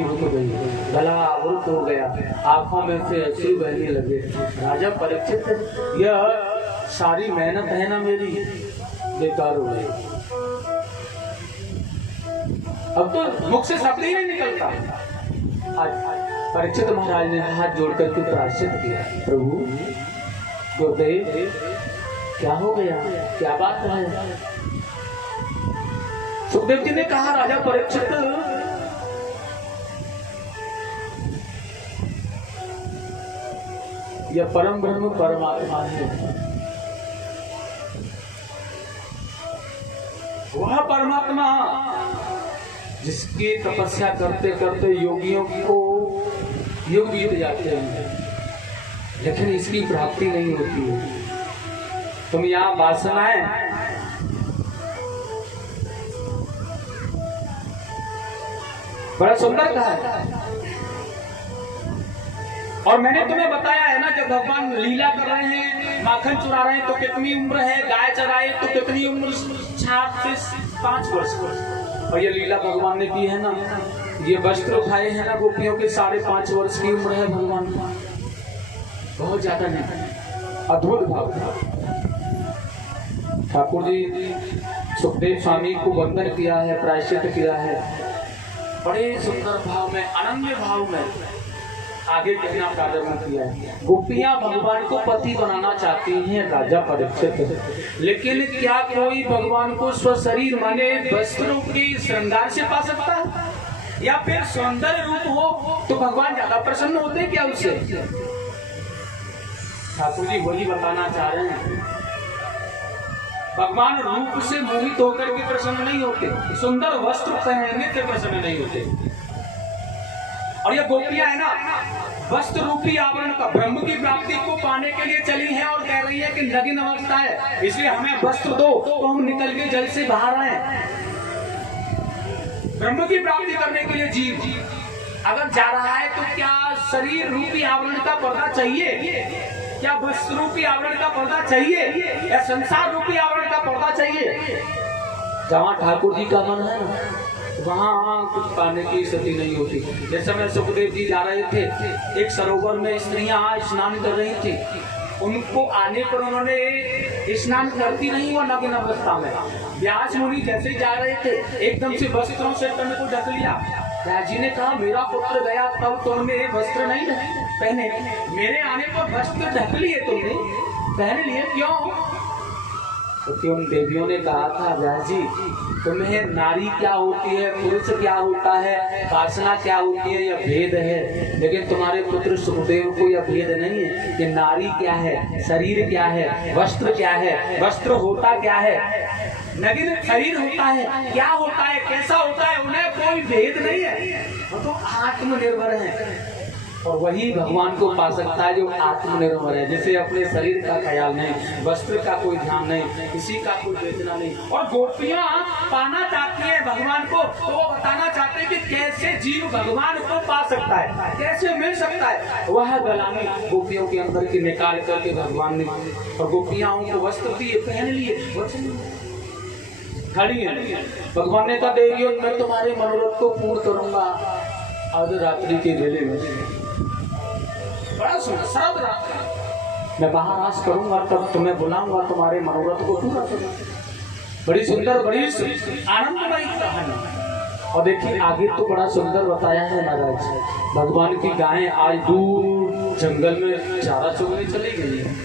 रुक गई, गला आवृत हो गया, आंखों में से अश्रु बहने लगे। राजा परीक्षित, यह सारी मेहनत है ना मेरी, बेकार हो गई। अब तो मुख से शब्द ही नहीं निकलता। आज परीक्षित महाराज ने हाथ जोड़ करके प्रायश्चित किया, प्रभु गुरुदेव क्या हो गया, क्या बात है? सुखदेव जी ने कहा, राजा परीक्षित यह परम ब्रह्म परमात्मा है, वह परमात्मा जिसकी तपस्या करते करते योगियों को युग बीत जाते हैं, लेकिन इसकी प्राप्ति नहीं होती है। तुम यहाँ वासनाएं बड़ा सुंदर कहा है। और मैंने तुम्हें बताया है ना, जब भगवान लीला कर रहे हैं, माखन चुरा रहे हैं तो कितनी उम्र है, गाय चराए तो कितनी उम्र, 4 से 5 वर्ष। और ये लीला भगवान ने की है ना, ये वस्त्र उठाए हैं ना गोपियों के, 5.5 वर्ष की उम्र है भगवान की, बहुत ज्यादा नहीं, अद्भुत भाव। ठाकुर जी सुखदेव स्वामी को वंदन किया है, प्रायश्चित किया है, बड़े सुंदर भाव में, अनन्य भाव में आगे कहना प्रारंभ किया है। गोपियां भगवान को पति बनाना चाहती हैं राजा परीक्षित, लेकिन क्या कोई भगवान को स्वशरीर माने वस्त्र रूप की श्रृंगार से पा सकता है? या फिर सौंदर्य रूप हो तो भगवान ज्यादा प्रसन्न होते क्या उससे? ठाकुर जी वही बताना चाह रहे हैं, भगवान रूप से मोहित होकर के प्रसन्न नहीं होते, सुंदर वस्त्र पहनने से प्रसन्न नहीं होते। और ये गोपियां है ना, वस्त्र रूपी आवरण का ब्रह्म की प्राप्ति को पाने के लिए चली हैं और कह रही है कि नग्न अवस्था है, इसलिए हमें वस्त्र दो तो हम निकल के जल से बाहर आए। ब्रह्म की प्राप्ति करने के लिए जीव अगर जा रहा है तो क्या शरीर रूपी आवरण का पर्दा चाहिए, क्या वस्त्र रूपी आवरण का पर्दा चाहिए, या संसार रूपी आवरण का पर्दा चाहिए? जहाँ ठाकुर जी का मन है ना, वहाँ कुछ पाने की स्थिति नहीं होती। जैसे मैं सुखदेव जी जा रहे थे, एक सरोवर में स्त्रियां स्नान कर रही थी, उनको आने पर उन्होंने स्नान करती नहीं, वो नग्न अवस्था में। व्यास मुनि जैसे जा रहे थे, एकदम से वस्त्रों से तन को ढक लिया। व्यास जी ने कहा, मेरा पुत्र गया तब तुमने वस्त्र नहीं पहने, मेरे आने पर वस्त्र ढक लिए, तुमने पहन लिए, क्यों? तो उन देवियों ने कहा था, व्यास जी तुम्हें नारी क्या होती है, पुरुष क्या होता है, वासना क्या होती है, यह भेद है, लेकिन तुम्हारे पुत्र सुखदेव को यह भेद नहीं है कि नारी क्या है, शरीर क्या है, वस्त्र क्या है, वस्त्र होता क्या है, नग्न शरीर होता है, क्या होता है, कैसा होता है, उन्हें कोई भेद नहीं है। वो तो आत्मनिर्भर है, और वही भगवान को पा सकता है जो आत्मनिर्भर है, जिसे अपने शरीर का ख्याल नहीं, वस्त्र का कोई ध्यान नहीं, किसी का कोई वेदना नहीं। और गोपियां पाना चाहती है भगवान को, तो वो बताना चाहते हैं कि कैसे जीव भगवान को पा सकता है, कैसे मिल सकता है। वह गलामी गोपियों के अंदर की निकाल करके भगवान ने, और गोपियां उनको वस्त्र दिए, पहन लिए, खड़ी है। भगवान ने कहा, देवियों मैं तुम्हारे मनोरथ को पूर्ण करूंगा आज रात्रि के वेले में, बड़ा शरद रात्रि मैं महाराज करूंगा, तब तुम्हें बुलाऊंगा, तुम्हारे मनोरथ को पूरा करूंगा। बड़ी सुंदर, बड़ी आनंदमयी कहानी। और देखिए आगे तो बड़ा सुंदर बताया है महाराज, भगवान की गायें आज दूर जंगल में चारा चुगने चली गई है।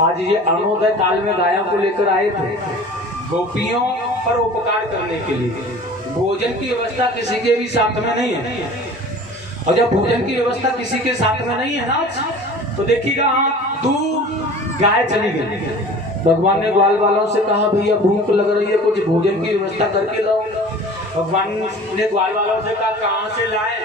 आज ये अरुणोदय काल में गायों को लेकर आए थे, गोपियों पर उपकार करने के लिए। भोजन की व्यवस्था किसी के भी साथ में नहीं है, और जब भोजन की व्यवस्था किसी के साथ में नहीं है ना, तो देखिएगा हाँ दूर गाय चली गई। भगवान ने ग्वाल वालों से कहा, भैया भूख लग रही है, कुछ भोजन की व्यवस्था करके लाओ। भगवान ने ग्वाल वालों से कहा, कहाँ से लाए?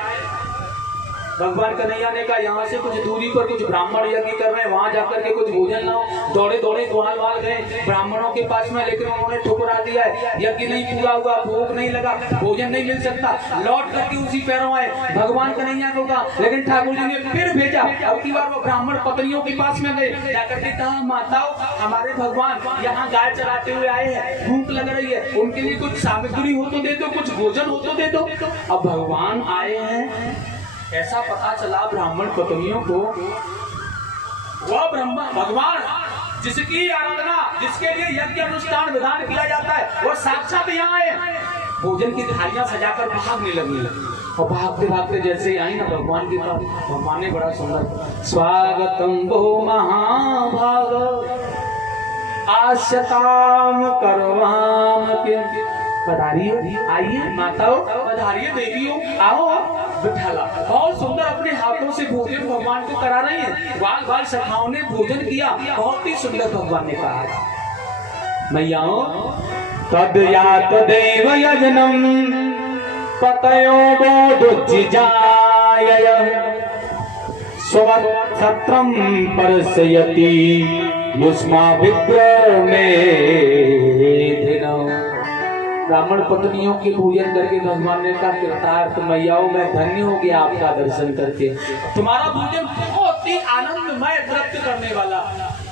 भगवान कन्हैया ने कहा यहाँ से कुछ दूरी पर कुछ ब्राह्मण यज्ञ कर रहे हैं, वहां जाकर के कुछ भोजन लाओ। दौड़े दौड़े ग्वाल वाल गए ब्राह्मणों के पास में, लेकिन उन्होंने ठुकरा दिया है, यज्ञ नहीं पूरा हुआ, भोग नहीं लगा, भोजन नहीं मिल सकता। लौट करके उसी पैरों आए भगवान कन्हैया को कहा, लेकिन ठाकुर जी ने फिर भेजा। अब की बार वो ब्राह्मण पत्नियों के पास में गए, जाकर के कहा माताओं हमारे भगवान यहाँ गाय चराते हुए आए हैं, भूख लग रही है, उनके लिए कुछ सामग्री हो तो दे दो, कुछ भोजन हो तो दे दो। अब भगवान आए हैं ऐसा पता चला ब्राह्मण पत्नियों को, वह ब्रह्मा भगवान जिसकी आराधना, जिसके लिए यज्ञ अनुष्ठान विधान किया जाता है, वो साक्षात यहाँ आए। भोजन की थालियां सजाकर भागने लगी, और भागते भागते जैसे आई ना भगवान के पास, भगवान ने बड़ा सुंदर स्वागतम वो महाभाग आश्यताम करवाम के, पधारिए, आइए माताओं, पधारिए देवियों, आओ बिठाला। बहुत सुंदर अपने हाथों से भोजन भगवान को करा रही है। बाल बाल सखाओं ने भोजन किया, बहुत ही सुंदर भगवान ने कहा मैयाओं तद यात देव यजनम पतयो बोधुज्जाय स्वत्रम परसयति युष्मा विग्रह में ब्राह्मण पत्नियों के पूजन करके भगवान ने कहा कृतार्थ मैयाओं मैं धन्य हो गया आपका दर्शन करके, तुम्हारा भोजन बहुत ही आनंदमय तृप्त करने वाला,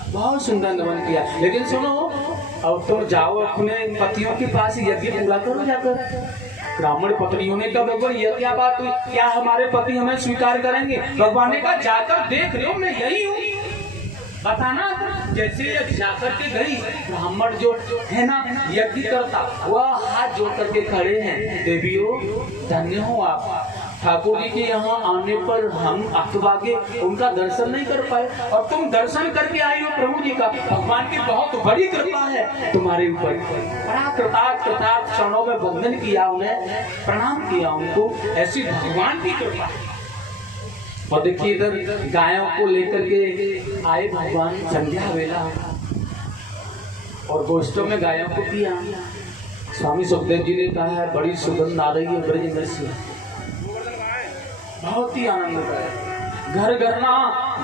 बहुत सुंदर नमन किया। लेकिन सुनो अब तुम जाओ अपने पतियों के पास यज्ञ पूरा करो जाकर। ब्राह्मण पत्नियों ने कहा भगवान यह क्या बात हुई, क्या हमारे पति हमें स्वीकार करेंगे? भगवान ने कहा जाकर देख रहे हो मैं यही हूँ, बताना। जैसे जाकर के गई, ब्राह्मण जो है ना यज्ञ करता, वह हाथ जोड़ करके खड़े हैं, देवियों धन्य हो आप, ठाकुर जी के यहाँ आने पर हम अखबागे उनका दर्शन नहीं कर पाए, और तुम दर्शन करके आई हो प्रभु जी का। भगवान की बहुत बड़ी कृपा है तुम्हारे ऊपर, बड़ा कृतार्थ क्षणों में वंदन किया, उन्हें प्रणाम किया उनको, ऐसी भगवान की कृपा है। और देखिए इधर गायों को लेकर के आए भगवान संध्या वेला, और गोष्ठों में गायों को पिया। स्वामी सुखदेव जी ने कहा है बड़ी सुगंध आ रही है ब्रज में से, बहुत ही आनंद है। घर घर ना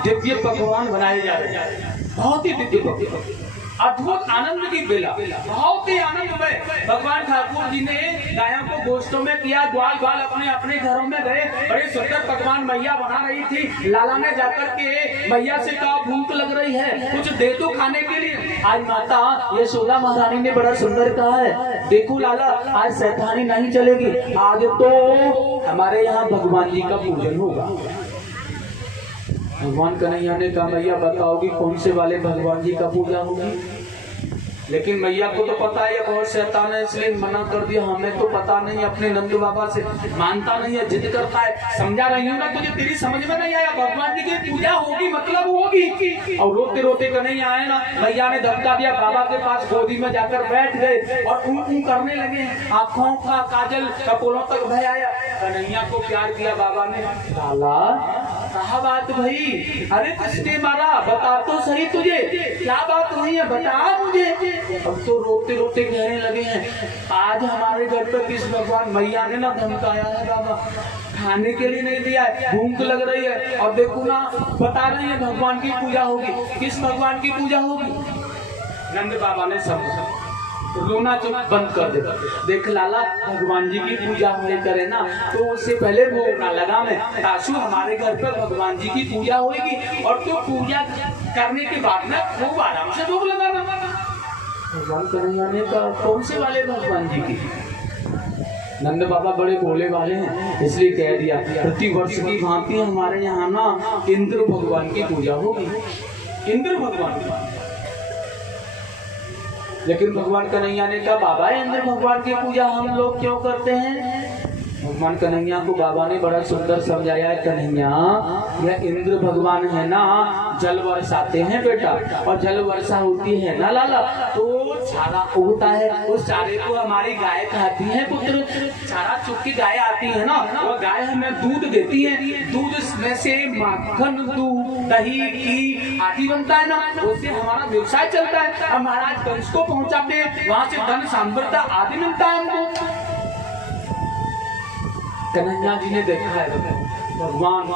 दिव्य पकवान बनाए जा रहे हैं, बहुत ही दिव्य पकवान, अद्भुत आनंद की बेला, बहुत ही आनंदमय। भगवान ठाकुर जी ने गायों को गोष्ठों में किया, ग्वाल बाल अपने अपने घरों में गए, बड़े सुंदर पकवान मैया बना रही थी। लाला ने जाकर के मैया से कहा भूख लग रही है, कुछ दे दो खाने के लिए। आज माता यशोदा महारानी ने बड़ा सुंदर कहा है, देखो लाला आज शैतानी नहीं चलेगी, आज तो हमारे यहाँ भगवान जी का पूजन होगा। भगवान कन्हैया ने कहा मैया बताओगी कौन से वाले भगवान जी का पूजा होगी? लेकिन मैया को तो पता है बहुत शैतान है, इसलिए मना कर दिया। हमें तो पता नहीं, अपने नंद बाबा से मानता नहीं है, जिद करता है। समझा रही हूँ ना तुझे, तेरी समझ में नहीं आया। भगवान जी की पूजा होगी मतलब होगी। और रोते रोते कन्हैया आए ना, मैया ने धमका दिया, बाबा के पास गोदी में जाकर बैठ गए और ऊं करने लगे। आंखों का काजल कपोलों तक भय आया। कन्हैया को प्यार किया बाबा ने, लाला कहा बात भाई, अरे किसने मारा बता तो सही, तुझे क्या बात हुई है बता मुझे। अब तो रोते रोते कहने लगे हैं, आज हमारे घर पर किस भगवान मैया ने ना धमकाया है बाबा, खाने के लिए नहीं दिया है, भूख लग रही है, और देखो ना बता रही है भगवान की पूजा होगी। किस भगवान की पूजा होगी? नंद बाबा ने सब रोना चुप बंद कर दे। देख लाला भगवान जी की पूजा होने करे ना तो उससे पहले भोग ना लगा मैं, ताशु हमारे घर पर भगवान जी की पूजा होगी, और तो पूजा करने के बाद ना खूब आराम से भोग लगाना। भगवान कन्हैया ने कहा कौन से वाले भगवान जी की? नंद बाबा बड़े भोले वाले हैं, इसलिए कह दिया प्रति वर्ष की भांति हमारे यहाँ ना इंद्र भगवान की पूजा होगी, इंद्र भगवान की। लेकिन भगवान कन्हैया ने कहा बाबा इंद्र भगवान की पूजा हम लोग क्यों करते हैं? भगवान कन्हैया को बाबा ने बड़ा सुंदर समझाया है, कन्हैया यह इंद्र भगवान है ना जल बरसाते हैं बेटा, और जल वर्षा होती है ना लाला तो चारा उगता है, उस चारे को हमारी गाय खाती है पुत्र। चारा चुग की गाय आती है ना, वो गाय हमें दूध देती है, दूध में से माखन दूध दही घी आदि बनता है ना, उससे हमारा व्यवसाय चलता है। हम महाराज कंस को पहुंचाते हैं, वहां से धन सांभरता आदि मिलता है हमको। कन्हैया जी ने देखा है भगवान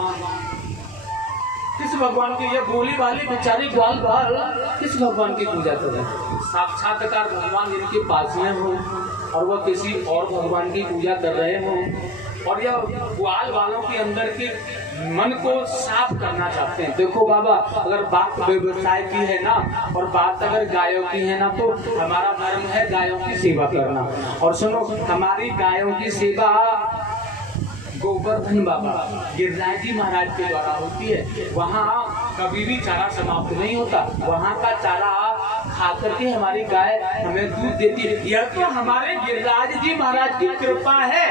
किस भगवान की, ये भोली भाली बेचारी ग्वाल बाल किस भगवान की पूजा कर रहे हैं? साक्षात्कार भगवान इनके पास में हो और वह किसी और भगवान की पूजा कर रहे हो, और यह ग्वाल वालों के अंदर के मन को साफ करना चाहते हैं। देखो बाबा, अगर बात व्यवसाय की है ना, और बात अगर गायों की है ना, तो हमारा धर्म है गायों की सेवा करना। और सुनो, हमारी गायों की सेवा गोवर्धन बाबा गिरिराज जी महाराज के द्वारा होती है। वहाँ कभी भी चारा समाप्त नहीं होता, वहाँ का चारा खा करके हमारी गाय हमें दूध देती है। यह तो हमारे गिरिराज जी महाराज की कृपा है,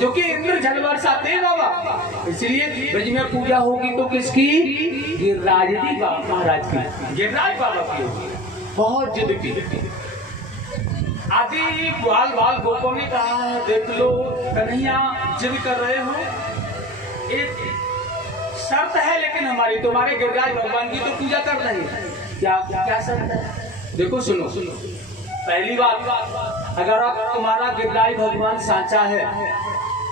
जो कि इंद्र जल बरसाते हैं बाबा। इसलिए ब्रज में पूजा होगी तो किसकी? गिरिराज जी महाराज की, गिरिराज बाबा की होगी। बहुत जिद की आदि ग्वाल बाल गोपों ने कहा है, देख लो कन्हैया जिद कर रहे हो, एक शर्त है लेकिन हमारी, तुम्हारे गिरिराज भगवान की तो पूजा कर रहे हैं। क्या शर्त है? देखो सुनो, पहली बात, अगर आप तुम्हारा गिरिराज भगवान साचा है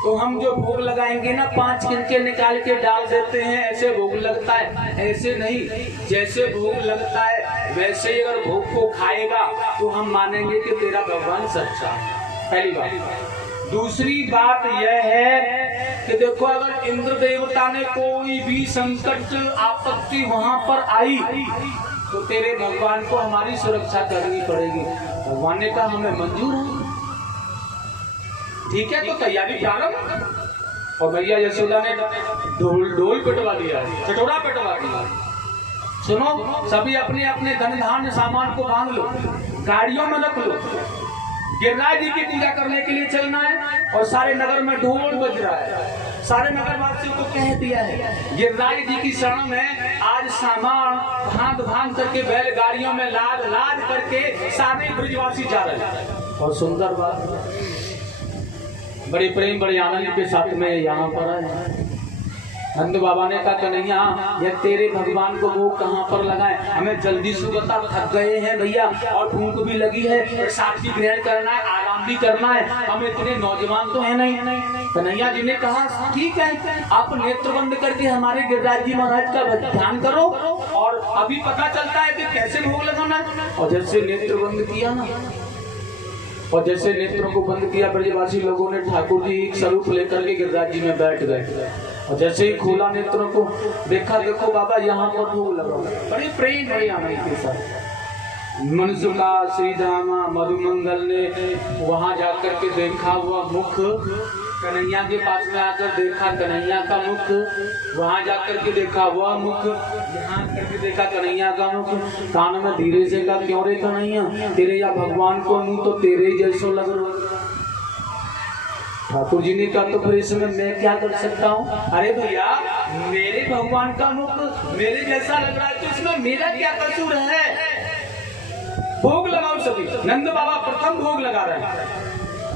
तो हम जो भोग लगाएंगे ना, 5 किनके निकाल के डाल देते हैं, ऐसे भोग लगता है। ऐसे नहीं, जैसे भोग लगता है वैसे ही अगर भोग को खाएगा तो हम मानेंगे कि तेरा भगवान सच्चा है। पहली बात। दूसरी बात यह है कि देखो, अगर इंद्र देवता ने कोई भी संकट आपत्ति वहां पर आई तो तेरे भगवान को हमारी सुरक्षा करनी पड़ेगी। भगवान ने कहा हमें मंजूर है, ठीक है, तो तैयारी प्रारंभ। और भैया यशोदा ने ढोल पिटवा दिया, कटोरा पिटवा दिया। सुनो, सभी अपने अपने धन धान्य सामान को बांध लो, गाड़ियों में रख लो, गिरिराज जी की पूजा करने के लिए चलना है। और सारे नगर में ढोल बज रहा है, सारे नगर वासियों को कह दिया है गिरिराज जी की शरण में आज सामान भांग करके बैलगाड़ियों में लाद करके सारे ब्रजवासी जा रहे हैं। और सुंदर बात, बड़े प्रेम बड़े आनंद के साथ में यहाँ पर आए। नंद बाबा ने कहा कन्हैया, ये तेरे भगवान को वो कहाँ पर लगाए, हमें जल्दी से बता, थक गए हैं भैया और भूख भी लगी है, प्रसाद भी ग्रहण करना है, आराम भी करना है, हम इतने नौजवान तो है नहीं। कन्हैया जी ने कहा ठीक है, आप नेत्र बंद करके हमारे गिरिराज जी महाराज का ध्यान करो और अभी पता चलता है कि कैसे भोग लगाना है। और जैसे नेत्र बंद किया ना, और जैसे नेत्रों को बंद किया, ब्रजवासी लोगों ने ठाकुर जी एक स्वरूप लेकर के गिरिराज जी में बैठ गए। और जैसे ही खोला नेत्रों को, देखा देखो बाबा यहाँ पर भोग लगा, बड़े प्रेम बड़े आनंद के साथ। मनसुका श्री दामा मधुमंगल ने वहां जाकर के देखा हुआ मुख, कन्हैया के पास में आकर देखा कन्हैया का मुख, वहां जाकर के देखा हुआ मुख, यहाँ करके देखा कन्हैया का मुख। कान में धीरे से कहा, क्यों रे कन्हैया, तेरे या भगवान को मुंह तो तेरे जैसो लग रहा। ठाकुर जी ने कहा तो फिर इसमें मैं क्या कर सकता हूँ? अरे भैया, मेरे भगवान का मुख मेरे जैसा लग रहा है तो इसमें मेरा क्या कसूर है? भोग लगाओ सभी। नंद बाबा प्रथम भोग लगा रहे हैं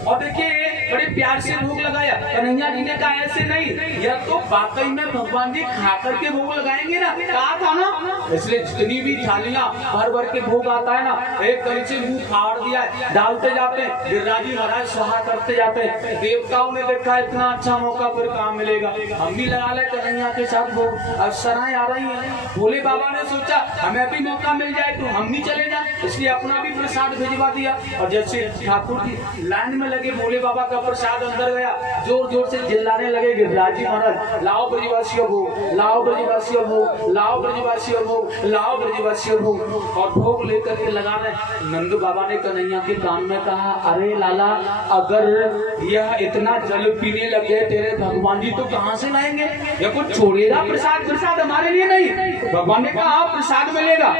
और देखिए बड़े प्यार से भोग लगाया। कन्हैया जी ने कहा ऐसे नहीं, यह तो वाकई में भगवान जी खा करके भोग लगाएंगे ना, कहा था ना। इसलिए जितनी भी थालियां भर भर के भोग आता है ना, एक तरह से मुंह फाड़ दिया है, डालते जाते हैं, गिरिराज जी महाराज स्वाहा करते जाते हैं। देवताओं ने देखा इतना अच्छा मौका फिर कहाँ मिलेगा, हम भी लगा ले कन्हैया के साथ भोग। अवसराएं आ रही है, भोले बाबा ने सोचा हमें भी मौका मिल जाए तो हम भी चले जाए, इसलिए अपना भी प्रसाद भिजवा दिया। और जैसे ठाकुर जी लाइन में लगे, भोले बाबा का प्रसाद अंदर गया, जोर जोर से चिल्लाने लगे गिरिराज जी महाराज, लाओ ब्रजवासियों भोग, लाओ ब्रजवासियों भोग, लाओ ब्रजवासियों भोग, लाओ ब्रजवासियों भोग। और भोग लेकर के लगा रहे। नंद बाबा ने कन्हैया के कान में कहा, अरे लाला, अगर यह इतना जल पीने लगे तेरे भगवान जी तो कहाँ से लाएंगे? ये कुछ छोड़ेगा प्रसाद? प्रसाद हमारे लिए नहीं, भगवान ने कहा प्रसाद मिलेगा।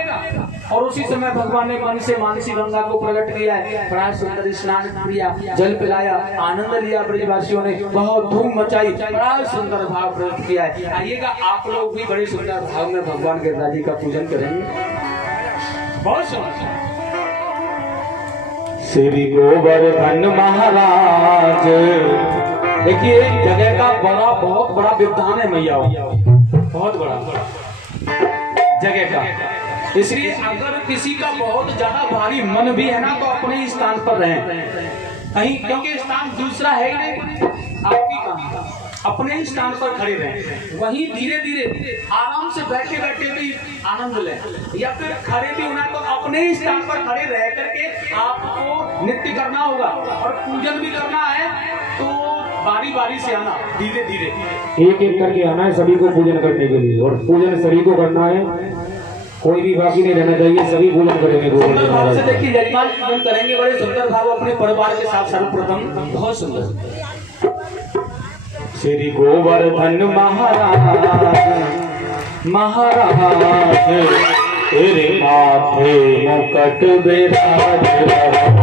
और उसी समय भगवान ने मन से मानसी गंगा को प्रकट किया है, बड़ा सुंदर स्नान किया, जल पिलाया, आनंद लिया ब्रजवासियों ने, बहुत धूम मचाई, बड़ा सुंदर भाव प्रकट किया है। आइएगा आप लोग भी बड़े सुंदर भाव में भगवान गिरिराज जी का पूजन करेंगे। बहुत सुंदर। श्री गोवर्धन महाराज, देखिए जगह का बहुत बड़ा विद्वान है मैया, बहुत बड़ा जगह का। इसलिए अगर किसी का बहुत ज्यादा भारी मन भी है ना, तो अपने स्थान पर रहें कहीं, क्योंकि स्थान दूसरा है नहीं, आपकी कहाँ, अपने ही स्थान पर खड़े रहें, वहीं धीरे धीरे आराम से बैठे बैठे भी आनंद लें, या फिर खड़े भी होना तो अपने ही स्थान पर खड़े रह करके आपको नृत्य करना होगा और पूजन भी करना है। तो बारी बारी से आना, धीरे धीरे एक एक करके आना है सभी को पूजन करने के लिए, और पूजन सभी को करना है, कोई भी बाकी नहीं रहना चाहिए, सभी पूजन करेंगे। सुंदर भाव से देखिए यजमान पूजन करेंगे, बड़े सुंदर भाव अपने परिवार के साथ सर्वप्रथम, बहुत सुंदर। श्री गोवर्धन महाराज महाराज तेरे माथे मुकट विराज